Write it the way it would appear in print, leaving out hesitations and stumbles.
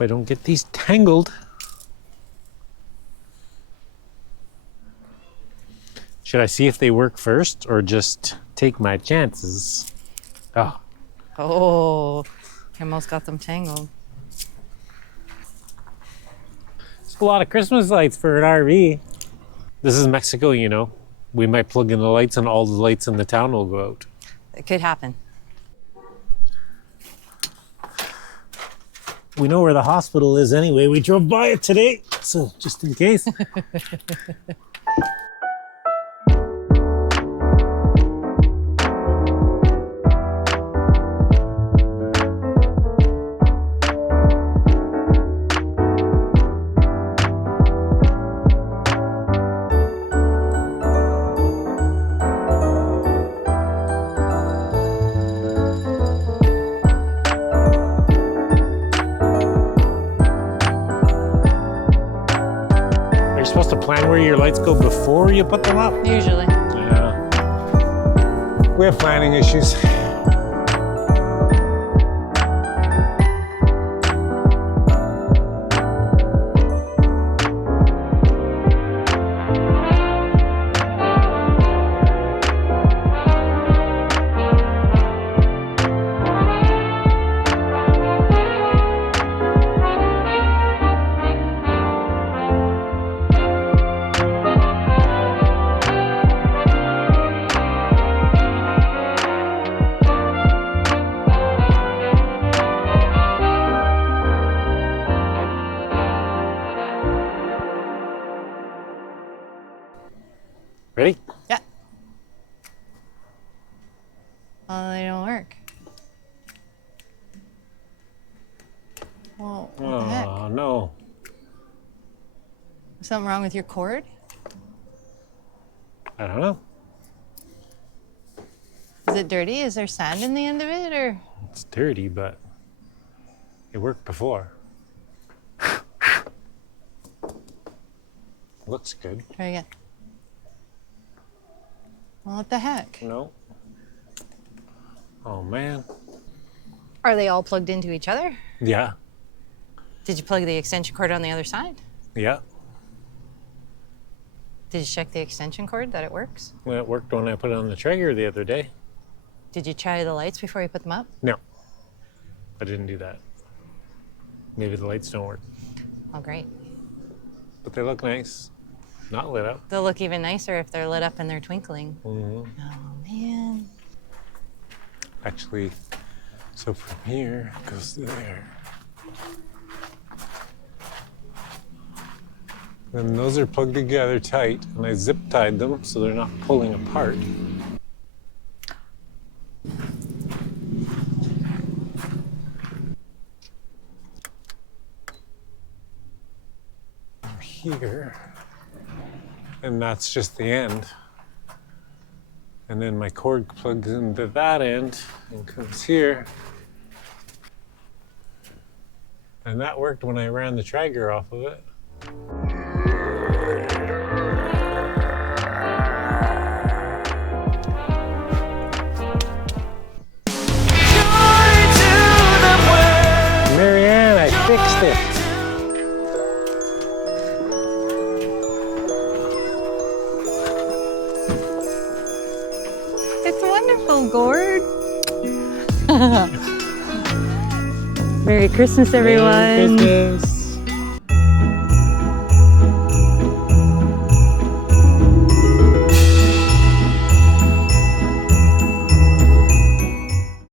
Hope I don't get these tangled. Should I see if they work first or just take my chances? Oh. Oh, you almost got them tangled. It's a lot of Christmas lights for an RV. This is Mexico, you know. We might plug in the lights and all the lights in the town will go out. It could happen. We know where the hospital is anyway. We drove by it today, so just in case. Are you supposed to plan where your lights go before you put them up? Usually. Yeah. We have planning issues. Ready? Yeah. Well, they don't work. Well, what the heck? Oh, no. Something wrong with your cord? I don't know. Is it dirty? Is there sand in the end of it, or? It's dirty, but it worked before. Looks good. Try again. Well, what the heck? No. Oh, man. Are they all plugged into each other? Yeah. Did you plug the extension cord on the other side? Yeah. Did you check the extension cord that it works? Well, it worked when I put it on the Traeger the other day. Did you try the lights before you put them up? No. I didn't do that. Maybe the lights don't work. Oh, great. But they look nice. Not lit up. They'll look even nicer if they're lit up and they're twinkling. Mm-hmm. Oh, man. Actually, so from here, it goes to there. And those are plugged together tight, and I zip tied them so they're not pulling apart. Here, and that's just the end. And then my cord plugs into that end and comes here. And that worked when I ran the Traeger off of it. Marianne, I fixed it. It's wonderful, Gord. Merry Christmas, everyone. Merry Christmas.